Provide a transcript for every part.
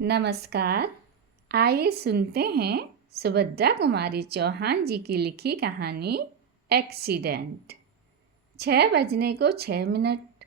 नमस्कार। आइए सुनते हैं सुभद्रा कुमारी चौहान जी की लिखी कहानी एक्सीडेंट। 6 बजने को 6 मिनट।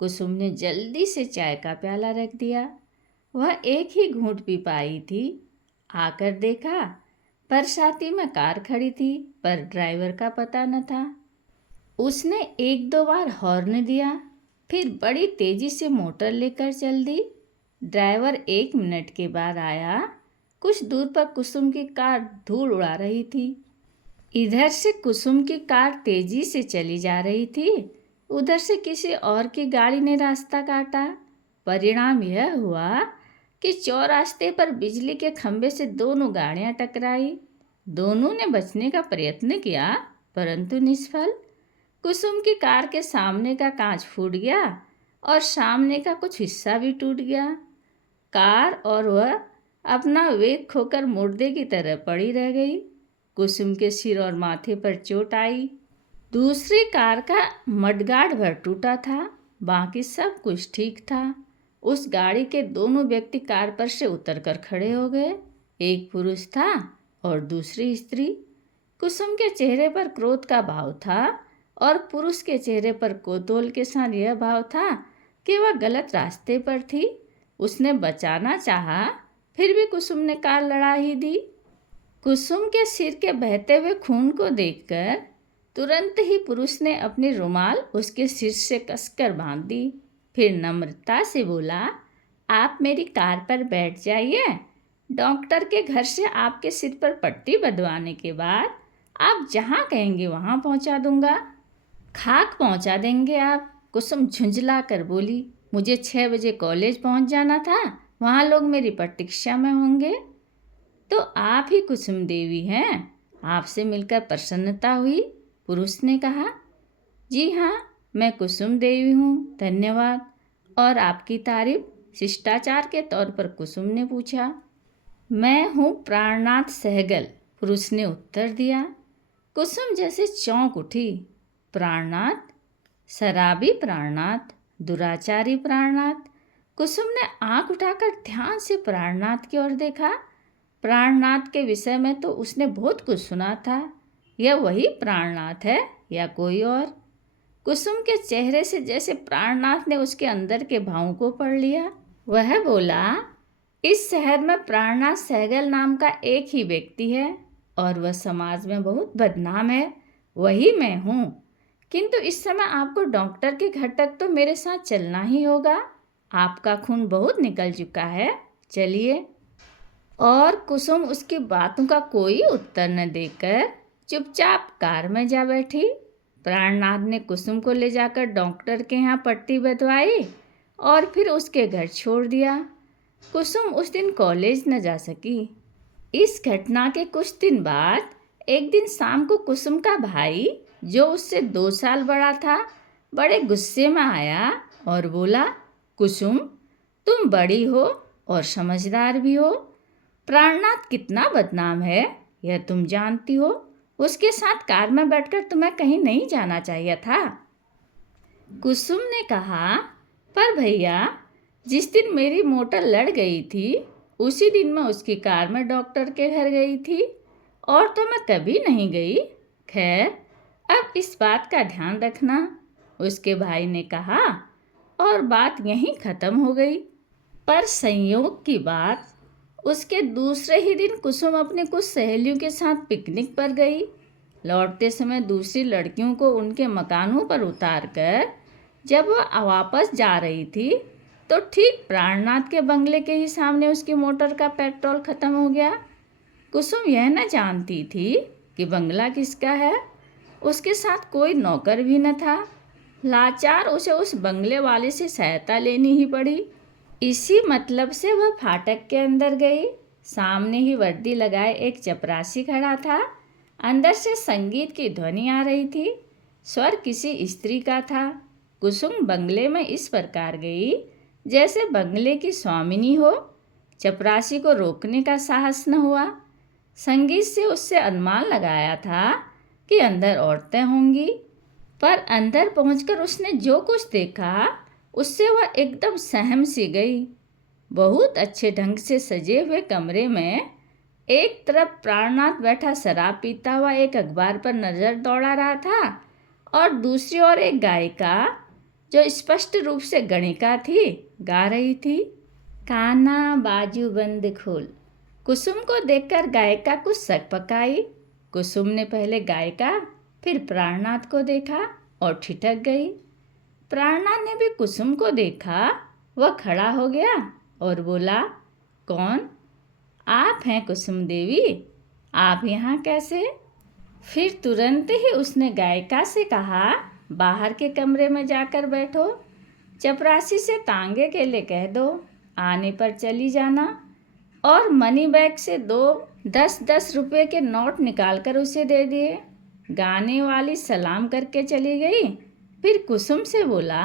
कुसुम ने जल्दी से चाय का प्याला रख दिया। वह एक ही घूंट पी पाई थी। आकर देखा, बरसाती में कार खड़ी थी, पर ड्राइवर का पता न था। उसने एक दो बार हॉर्न दिया, फिर बड़ी तेजी से मोटर लेकर चल दी। ड्राइवर 1 मिनट के बाद आया। कुछ दूर पर कुसुम की कार धूल उड़ा रही थी। इधर से कुसुम की कार तेजी से चली जा रही थी, उधर से किसी और की गाड़ी ने रास्ता काटा। परिणाम यह हुआ कि चौरास्ते पर बिजली के खंभे से दोनों गाड़ियां टकराई। दोनों ने बचने का प्रयत्न किया, परंतु निष्फल। कुसुम की कार के सामने का कांच फूट गया और सामने का कुछ हिस्सा भी टूट गया। कार और वह अपना वेग खोकर मुर्दे की तरह पड़ी रह गई। कुसुम के सिर और माथे पर चोट आई। दूसरी कार का मडगार्ड भर टूटा था, बाकी सब कुछ ठीक था। उस गाड़ी के दोनों व्यक्ति कार पर से उतरकर खड़े हो गए। एक पुरुष था और दूसरी स्त्री। कुसुम के चेहरे पर क्रोध का भाव था और पुरुष के चेहरे पर कौतूहल के साथ यह भाव था कि वह गलत रास्ते पर थी। उसने बचाना चाहा, फिर भी कुसुम ने कार लड़ा ही दी। कुसुम के सिर के बहते हुए खून को देखकर तुरंत ही पुरुष ने अपनी रुमाल उसके सिर से कसकर बांध दी। फिर नम्रता से बोला, आप मेरी कार पर बैठ जाइए। डॉक्टर के घर से आपके सिर पर पट्टी बंधवाने के बाद आप जहाँ कहेंगे वहाँ पहुँचा दूंगा। खाक पहुँचा देंगे आप, कुसुम झुंझला कर बोली। मुझे 6 बजे कॉलेज पहुँच जाना था, वहाँ लोग मेरी प्रतीक्षा में होंगे। तो आप ही कुसुम देवी हैं? आपसे मिलकर प्रसन्नता हुई, पुरुष ने कहा। जी हाँ, मैं कुसुम देवी हूँ, धन्यवाद। और आपकी तारीफ? शिष्टाचार के तौर पर कुसुम ने पूछा। मैं हूँ प्राणनाथ सहगल, पुरुष ने उत्तर दिया। कुसुम जैसे चौंक उठी। प्राणनाथ? शराबी प्राणनाथ? दुराचारी प्राणनाथ? कुसुम ने आंख उठाकर ध्यान से प्राणनाथ की ओर देखा। प्राणनाथ के विषय में तो उसने बहुत कुछ सुना था। यह वही प्राणनाथ है या कोई और? कुसुम के चेहरे से जैसे प्राणनाथ ने उसके अंदर के भावों को पढ़ लिया। वह बोला, इस शहर में प्राणनाथ सहगल नाम का एक ही व्यक्ति है और वह समाज में बहुत बदनाम है। वही मैं हूँ। किंतु इस समय आपको डॉक्टर के घर तक तो मेरे साथ चलना ही होगा। आपका खून बहुत निकल चुका है, चलिए। और कुसुम उसकी बातों का कोई उत्तर न देकर चुपचाप कार में जा बैठी। प्राणनाथ ने कुसुम को ले जाकर डॉक्टर के यहाँ पट्टी बंधवाई और फिर उसके घर छोड़ दिया। कुसुम उस दिन कॉलेज न जा सकी। इस घटना के कुछ दिन बाद एक दिन शाम को कुसुम का भाई, जो उससे 2 साल बड़ा था, बड़े गुस्से में आया और बोला, कुसुम, तुम बड़ी हो और समझदार भी हो। प्राणनाथ कितना बदनाम है यह तुम जानती हो। उसके साथ कार में बैठकर तुम्हें कहीं नहीं जाना चाहिए था। कुसुम ने कहा, पर भैया, जिस दिन मेरी मोटर लड़ गई थी उसी दिन मैं उसकी कार में डॉक्टर के घर गई थी और तो मैं कभी नहीं गई। खैर, अब इस बात का ध्यान रखना, उसके भाई ने कहा और बात यहीं ख़त्म हो गई। पर संयोग की बात, उसके दूसरे ही दिन कुसुम अपनी कुछ सहेलियों के साथ पिकनिक पर गई। लौटते समय दूसरी लड़कियों को उनके मकानों पर उतारकर जब वह वापस जा रही थी तो ठीक प्राणनाथ के बंगले के ही सामने उसकी मोटर का पेट्रोल खत्म हो गया। कुसुम यह न जानती थी कि बंगला किसका है। उसके साथ कोई नौकर भी न था। लाचार उसे उस बंगले वाले से सहायता लेनी ही पड़ी। इसी मतलब से वह फाटक के अंदर गई। सामने ही वर्दी लगाए एक चपरासी खड़ा था। अंदर से संगीत की ध्वनि आ रही थी। स्वर किसी स्त्री का था। कुसुम बंगले में इस प्रकार गई जैसे बंगले की स्वामिनी हो। चपरासी को रोकने का साहस न हुआ। संगीत से उससे अनुमान लगाया था कि अंदर औरतें होंगी, पर अंदर पहुंचकर उसने जो कुछ देखा उससे वह एकदम सहम सी गई। बहुत अच्छे ढंग से सजे हुए कमरे में एक तरफ प्राणनाथ बैठा शराब पीता हुआ एक अखबार पर नज़र दौड़ा रहा था और दूसरी ओर एक गायिका जो स्पष्ट रूप से गणिका थी गा रही थी, कान्हा बाजू बंद खोल। कुसुम को देखकर गायिका कुछ सक पकाई। कुसुम ने पहले गायिका फिर प्राणनाथ को देखा और ठिठक गई। प्राणनाथ ने भी कुसुम को देखा। वह खड़ा हो गया और बोला, कौन? आप हैं कुसुम देवी? आप यहाँ कैसे? फिर तुरंत ही उसने गायिका से कहा, बाहर के कमरे में जाकर बैठो। चपरासी से तांगे के लिए कह दो, आने पर चली जाना। और मनी बैग से 2 10-10 रुपये के नोट निकालकर उसे दे दिए। गाने वाली सलाम करके चली गई। फिर कुसुम से बोला,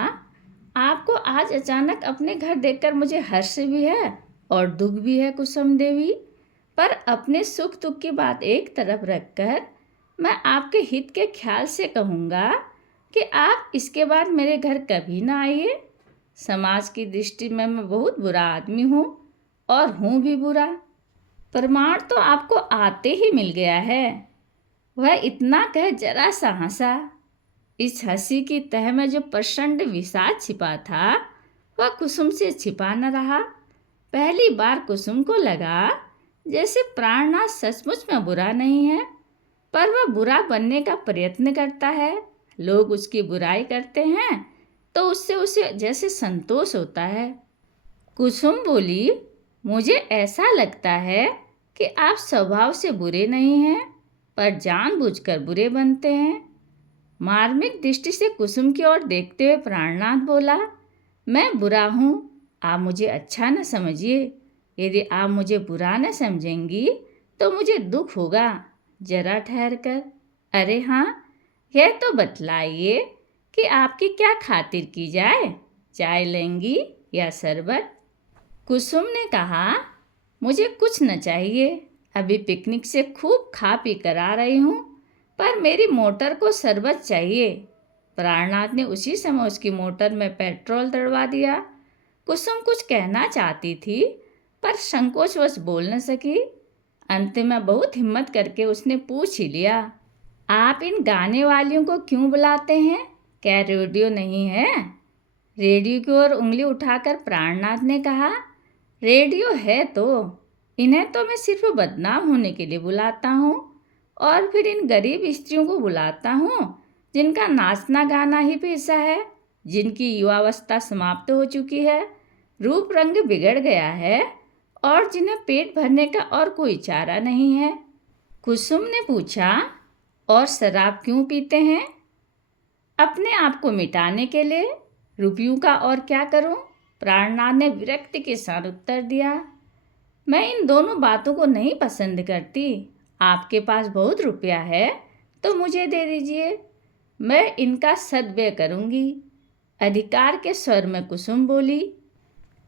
आपको आज अचानक अपने घर देखकर मुझे हर्ष भी है और दुख भी है कुसुम देवी, पर अपने सुख दुख की बात एक तरफ रखकर मैं आपके हित के ख्याल से कहूँगा कि आप इसके बाद मेरे घर कभी ना आइए। समाज की दृष्टि में मैं बहुत बुरा आदमी हूँ और हूँ भी बुरा। प्रमाण तो आपको आते ही मिल गया है। वह इतना कह जरा सा हंसा। इस हंसी की तह में जो प्रचंड विषाद छिपा था वह कुसुम से छिपा न रहा। पहली बार कुसुम को लगा जैसे प्राणनाथ सचमुच में बुरा नहीं है, पर वह बुरा बनने का प्रयत्न करता है। लोग उसकी बुराई करते हैं तो उससे उसे जैसे संतोष होता है। कुसुम बोली, मुझे ऐसा लगता है कि आप स्वभाव से बुरे नहीं हैं, पर जानबूझकर बुरे बनते हैं। मार्मिक दृष्टि से कुसुम की ओर देखते हुए प्राणनाथ बोला, मैं बुरा हूँ, आप मुझे अच्छा न समझिए। यदि आप मुझे बुरा न समझेंगी तो मुझे दुख होगा। जरा ठहर कर, अरे हाँ, यह तो बतलाइए कि आपकी क्या खातिर की जाए, चाय लेंगी या शरबत? कुसुम ने कहा, मुझे कुछ न चाहिए, अभी पिकनिक से खूब खा पी कर आ रही हूँ, पर मेरी मोटर को शरबत चाहिए। प्राणनाथ ने उसी समय उसकी मोटर में पेट्रोल दड़वा दिया। कुसुम कुछ कहना चाहती थी पर संकोचवश बोल न सकी। अंत में बहुत हिम्मत करके उसने पूछ ही लिया, आप इन गाने वालियों को क्यों बुलाते हैं? क्या रेडियो नहीं है? रेडियो की ओर उंगली उठाकर प्राणनाथ ने कहा, रेडियो है तो, इन्हें तो मैं सिर्फ बदनाम होने के लिए बुलाता हूँ। और फिर इन गरीब स्त्रियों को बुलाता हूँ जिनका नाचना गाना ही पेशा है, जिनकी युवावस्था समाप्त हो चुकी है, रूप रंग बिगड़ गया है और जिन्हें पेट भरने का और कोई चारा नहीं है। कुसुम ने पूछा, और शराब क्यों पीते हैं? अपने आप को मिटाने के लिए। रुपयों का और क्या करूं? प्राणनाथ ने विरक्ति के साथ उत्तर दिया, मैं इन दोनों बातों को नहीं पसंद करती। आपके पास बहुत रुपया है तो मुझे दे दीजिए, मैं इनका सदव्यय करूंगी। अधिकार के स्वर में कुसुम बोली।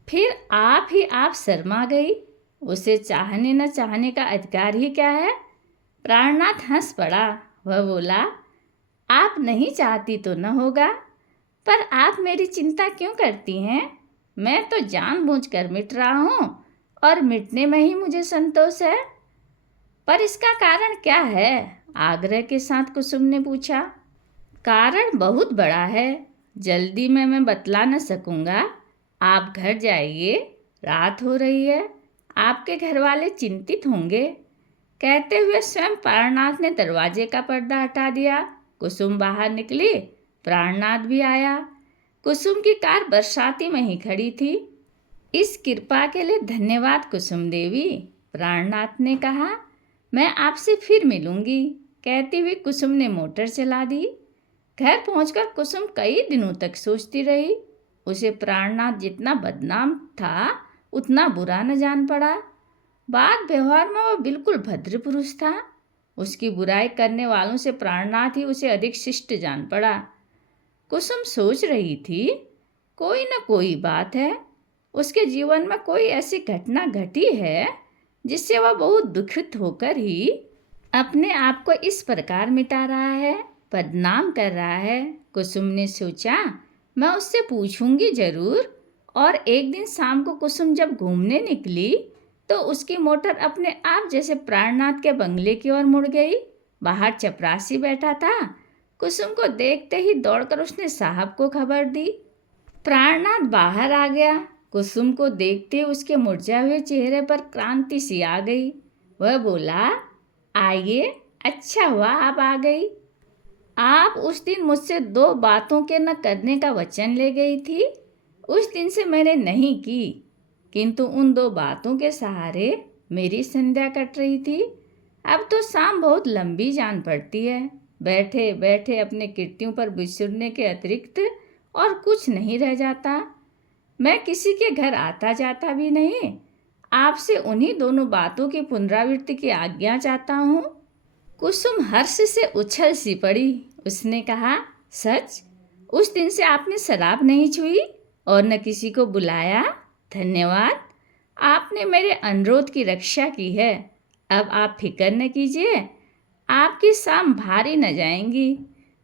फिर आप ही आप शर्मा गई। उसे चाहने न चाहने का अधिकार ही क्या है? प्राणनाथ हंस पड़ा। वह बोला, आप नहीं चाहती तो न होगा, पर आप मेरी चिंता क्यों करती हैं? मैं तो जानबूझकर मिट रहा हूँ और मिटने में ही मुझे संतोष है। पर इसका कारण क्या है? आग्रह के साथ कुसुम ने पूछा। कारण बहुत बड़ा है, जल्दी में मैं बतला न सकूँगा। आप घर जाइए, रात हो रही है, आपके घर वाले चिंतित होंगे। कहते हुए स्वयं प्राणनाथ ने दरवाजे का पर्दा हटा दिया। कुसुम बाहर निकली, प्राणनाथ भी आया। कुसुम की कार बरसाती में ही खड़ी थी। इस कृपा के लिए धन्यवाद कुसुम देवी, प्राणनाथ ने कहा। मैं आपसे फिर मिलूंगी। कहती हुई कुसुम ने मोटर चला दी। घर पहुंचकर कुसुम कई दिनों तक सोचती रही। उसे प्राणनाथ जितना बदनाम था उतना बुरा न जान पड़ा। बात व्यवहार में वह बिल्कुल भद्र पुरुष था। उसकी बुराई करने वालों से प्राणनाथ ही उसे अधिक शिष्ट जान पड़ा। कुसुम सोच रही थी, कोई न कोई बात है, उसके जीवन में कोई ऐसी घटना घटी है जिससे वह बहुत दुखित होकर ही अपने आप को इस प्रकार मिटा रहा है, बदनाम कर रहा है। कुसुम ने सोचा, मैं उससे पूछूंगी जरूर और एक दिन शाम को कुसुम जब घूमने निकली तो उसकी मोटर अपने आप जैसे प्राणनाथ के बंगले की ओर मुड़ गई। बाहर चपरासी बैठा था। कुसुम को देखते ही दौड़कर उसने साहब को खबर दी। प्राणनाथ बाहर आ गया। कुसुम को देखते उसके मुरझाए हुए चेहरे पर क्रांति सी आ गई। वह बोला, आइए, अच्छा हुआ आप आ गई। आप उस दिन मुझसे 2 बातों के न करने का वचन ले गई थी। उस दिन से मैंने नहीं की, किंतु उन 2 बातों के सहारे मेरी संध्या कट रही थी। अब तो शाम बहुत लंबी जान पड़ती है। बैठे बैठे अपने कृत्यों पर बिछुड़ने के अतिरिक्त और कुछ नहीं रह जाता। मैं किसी के घर आता जाता भी नहीं। आपसे उन्हीं दोनों बातों की पुनरावृत्ति की आज्ञा चाहता हूँ। कुसुम हर्ष से उछल सी पड़ी। उसने कहा, सच? उस दिन से आपने शराब नहीं छुई और न किसी को बुलाया? धन्यवाद, आपने मेरे अनुरोध की रक्षा की है। अब आप फिक्र न कीजिए, आपकी शाम भारी न जाएंगी।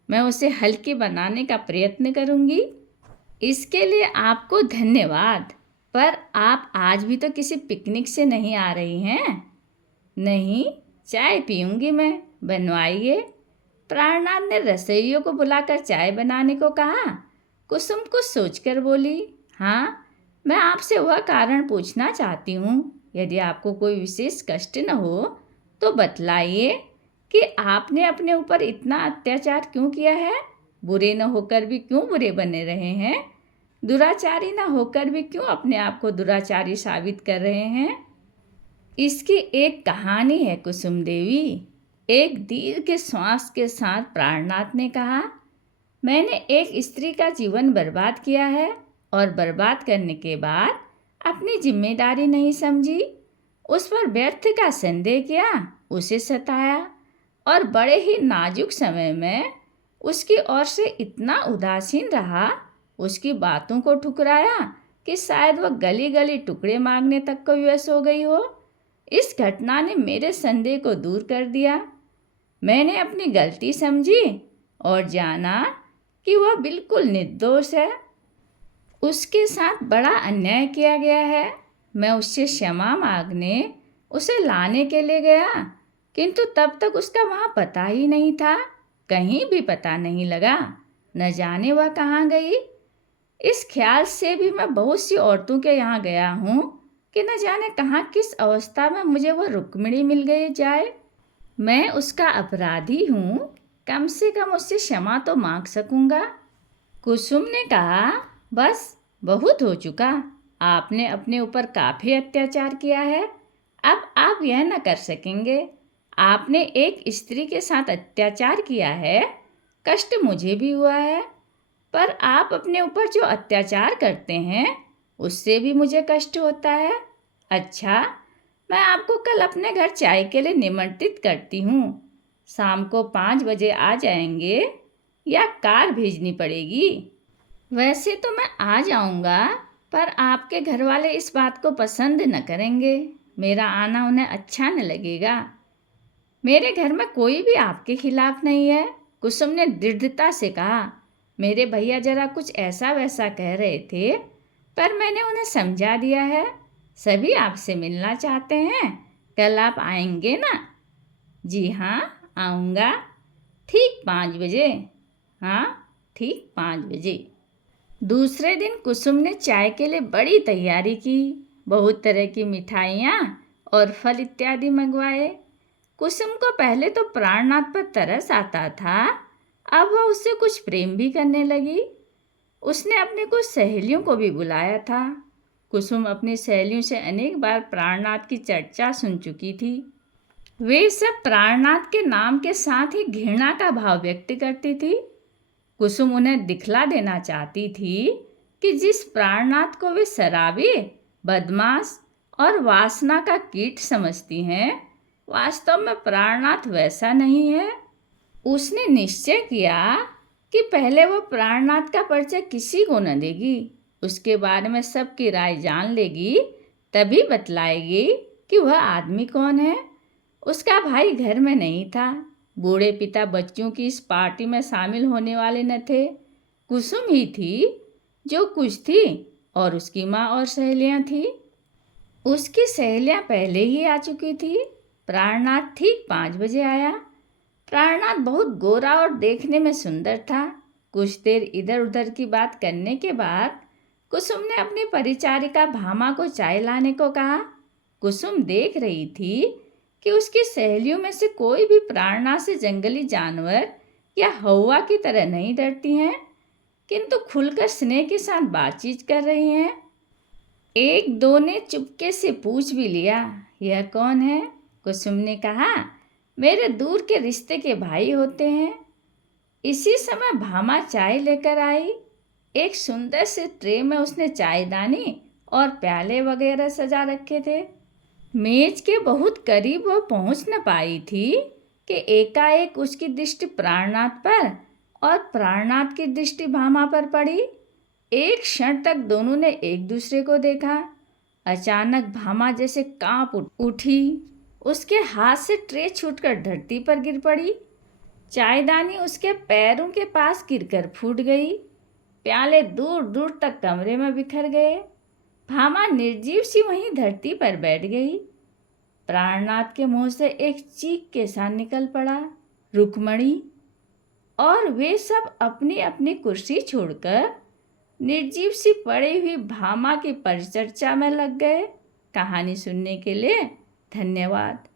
मैं उसे हल्की बनाने का प्रयत्न करूंगी। इसके लिए आपको धन्यवाद। पर आप आज भी तो किसी पिकनिक से नहीं आ रही हैं? नहीं, चाय पीऊंगी मैं, बनवाइए। प्राणनाथ ने रसोइयों को बुलाकर चाय बनाने को कहा। कुसुम कुछ सोचकर बोली, हाँ, मैं आपसे वह कारण पूछना चाहती हूँ। यदि आपको कोई विशेष कष्ट न हो तो बतलाइए कि आपने अपने ऊपर इतना अत्याचार क्यों किया है? बुरे न होकर भी क्यों बुरे बने रहे हैं? दुराचारी न होकर भी क्यों अपने आप को दुराचारी साबित कर रहे हैं? इसकी एक कहानी है कुसुम देवी। एक दीर्घ श्वास के साथ प्राणनाथ ने कहा, मैंने एक स्त्री का जीवन बर्बाद किया है और बर्बाद करने के बाद अपनी जिम्मेदारी नहीं समझी। उस पर व्यर्थ का संदेह किया, उसे सताया और बड़े ही नाजुक समय में उसकी ओर से इतना उदासीन रहा, उसकी बातों को ठुकराया कि शायद वह गली गली टुकड़े मांगने तक को विवश हो गई हो। इस घटना ने मेरे संदेह को दूर कर दिया। मैंने अपनी गलती समझी और जाना कि वह बिल्कुल निर्दोष है। उसके साथ बड़ा अन्याय किया गया है। मैं उससे क्षमा मांगने उसे लाने के लिए गया, किंतु तब तक उसका वहाँ पता ही नहीं था। कहीं भी पता नहीं लगा। न जाने वह कहाँ गई। इस ख्याल से भी मैं बहुत सी औरतों के यहाँ गया हूँ कि न जाने कहाँ किस अवस्था में मुझे वह रुक्मिणी मिल गई जाए। मैं उसका अपराधी हूँ, कम से कम उससे क्षमा तो मांग सकूँगा। कुसुम ने कहा, बस बहुत हो चुका। आपने अपने ऊपर काफ़ी अत्याचार किया है। अब आप यह न कर सकेंगे। आपने एक स्त्री के साथ अत्याचार किया है। कष्ट मुझे भी हुआ है, पर आप अपने ऊपर जो अत्याचार करते हैं उससे भी मुझे कष्ट होता है। अच्छा, मैं आपको कल अपने घर चाय के लिए निमंत्रित करती हूँ। शाम को 5 बजे आ जाएंगे या कार भेजनी पड़ेगी? वैसे तो मैं आ जाऊँगा, पर आपके घर वाले इस बात को पसंद न करेंगे। मेरा आना उन्हें अच्छा न लगेगा। मेरे घर में कोई भी आपके खिलाफ नहीं है, कुसुम ने दृढ़ता से कहा। मेरे भैया जरा कुछ ऐसा वैसा कह रहे थे, पर मैंने उन्हें समझा दिया है। सभी आपसे मिलना चाहते हैं। कल आप आएंगे ना? जी हाँ, आऊँगा। ठीक 5 बजे? हाँ, ठीक 5 बजे। दूसरे दिन कुसुम ने चाय के लिए बड़ी तैयारी की। बहुत तरह की मिठाइयाँ और फल इत्यादि मंगवाए। कुसुम को पहले तो प्राणनाथ पर तरस आता था, अब वह उससे कुछ प्रेम भी करने लगी। उसने अपने कुछ सहेलियों को भी बुलाया था। कुसुम अपनी सहेलियों से अनेक बार प्राणनाथ की चर्चा सुन चुकी थी। वे सब प्राणनाथ के नाम के साथ ही घृणा का भाव व्यक्त करती थी। कुसुम उन्हें दिखला देना चाहती थी कि जिस प्राणनाथ को वे शराबी, बदमाश और वासना का कीट समझती हैं, वास्तव में प्राणनाथ वैसा नहीं है। उसने निश्चय किया कि पहले वो प्राणनाथ का परिचय किसी को न देगी। उसके बारे में सबकी राय जान लेगी, तभी बतलाएगी कि वह आदमी कौन है। उसका भाई घर में नहीं था। बूढ़े पिता बच्चों की इस पार्टी में शामिल होने वाले न थे। कुसुम ही थी। जो कुछ थी और उसकी माँ और सहेलियाँ थी। उसकी सहेलियाँ पहले ही आ चुकी थी। प्राणनाथ ठीक 5 बजे आया। प्राणनाथ बहुत गोरा और देखने में सुंदर था। कुछ देर इधर उधर की बात करने के बाद कुसुम ने अपनी परिचारिका भामा को चाय लाने को कहा। कुसुम देख रही थी कि उसकी सहेलियों में से कोई भी प्राणनाथ से जंगली जानवर या हौवा की तरह नहीं डरती हैं, किंतु खुलकर स्नेह के साथ बातचीत कर रही हैं। एक दो ने चुपके से पूछ भी लिया, यह कौन है? कुसुम ने कहा, मेरे दूर के रिश्ते के भाई होते हैं। इसी समय भामा चाय लेकर आई। एक सुंदर से ट्रे में उसने चायदानी और प्याले वगैरह सजा रखे थे। मेज के बहुत करीब वह पहुंच न पाई थी कि एकाएक उसकी दृष्टि प्राणनाथ पर और प्राणनाथ की दृष्टि भामा पर पड़ी। एक क्षण तक दोनों ने एक दूसरे को देखा। अचानक भामा जैसे उठी। उसके हाथ से ट्रे छूटकर धरती पर गिर पड़ी। चायदानी उसके पैरों के पास गिरकर फूट गई। प्याले दूर दूर तक कमरे में बिखर गए। भामा निर्जीव सी वहीं धरती पर बैठ गई। प्राणनाथ के मुंह से एक चीख के साथ निकल पड़ा, रुक्मणी। और वे सब अपनी अपनी कुर्सी छोड़कर निर्जीव सी पड़ी हुई भामा की परिचर्चा में लग गए। कहानी सुनने के लिए धन्यवाद।